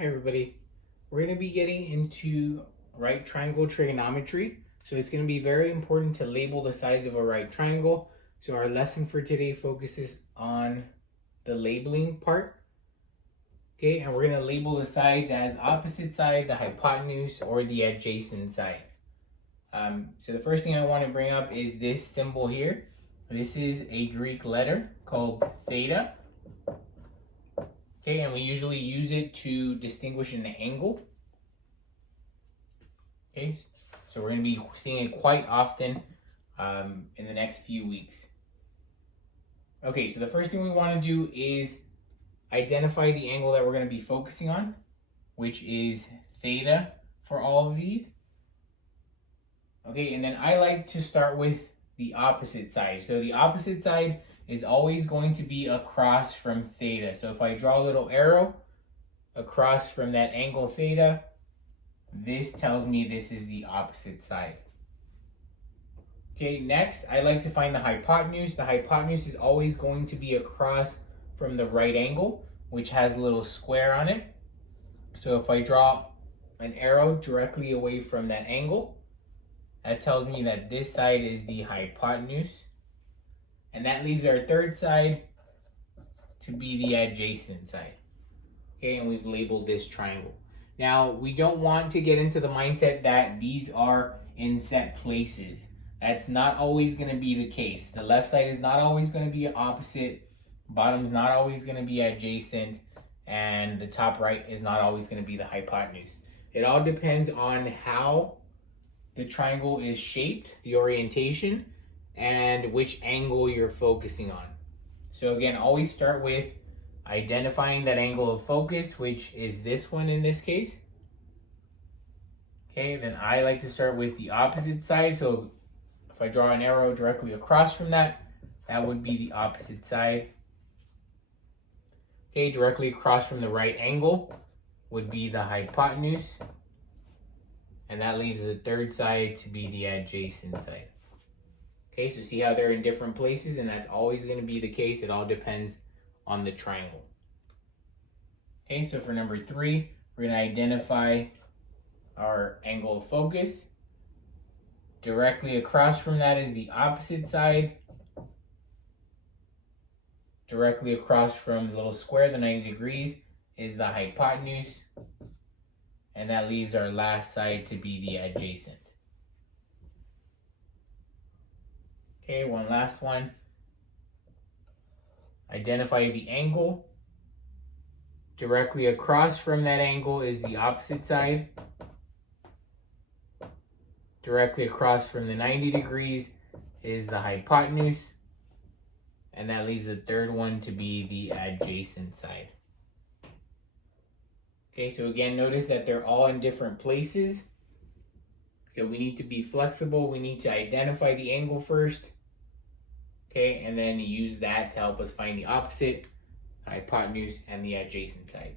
Hi everybody. We're going to be getting into right triangle trigonometry. So it's going to be very important to label the sides of a right triangle. So our lesson for today focuses on the labeling part. Okay, and we're going to label the sides as opposite side, the hypotenuse, or the adjacent side. So the first thing I want to bring up is this symbol here. This is a Greek letter called theta. Okay, and we usually use it to distinguish an angle. Okay, so we're going to be seeing it quite often in the next few weeks. Okay, so the first thing we want to do is identify the angle that we're going to be focusing on, which is theta for all of these. Okay, and then I like to start with the opposite side. So the opposite side is always going to be across from theta. So if I draw a little arrow across from that angle theta, this tells me this is the opposite side. Okay, next I like to find the hypotenuse. The hypotenuse is always going to be across from the right angle, which has a little square on it. So if I draw an arrow directly away from that angle, that tells me that this side is the hypotenuse. And that leaves our third side to be the adjacent side. Okay, and we've labeled this triangle. Now, we don't want to get into the mindset that these are in set places. That's not always going to be the case. The left side is not always going to be opposite, bottom's not always going to be adjacent, and the top right is not always going to be the hypotenuse. It all depends on how the triangle is shaped, the orientation, and which angle you're focusing on. So again, always start with identifying that angle of focus, which is this one in this case. Okay, then I like to start with the opposite side. So if I draw an arrow directly across from that, that would be the opposite side. Okay, directly across from the right angle would be the hypotenuse. And that leaves the third side to be the adjacent side. Okay, so see how they're in different places, and that's always going to be the case. It all depends on the triangle. Okay, so for number 3, we're going to identify our angle of focus. Directly across from that is the opposite side. Directly across from the little square, the 90 degrees, is the hypotenuse. And that leaves our last side to be the adjacent. Okay, one last one. Identify the angle. Directly across from that angle is the opposite side. Directly across from the 90 degrees is the hypotenuse. And that leaves the third one to be the adjacent side. Okay, so again, notice that they're all in different places. So we need to be flexible. We need to identify the angle first. Okay, and then use that to help us find the opposite, hypotenuse, and the adjacent side.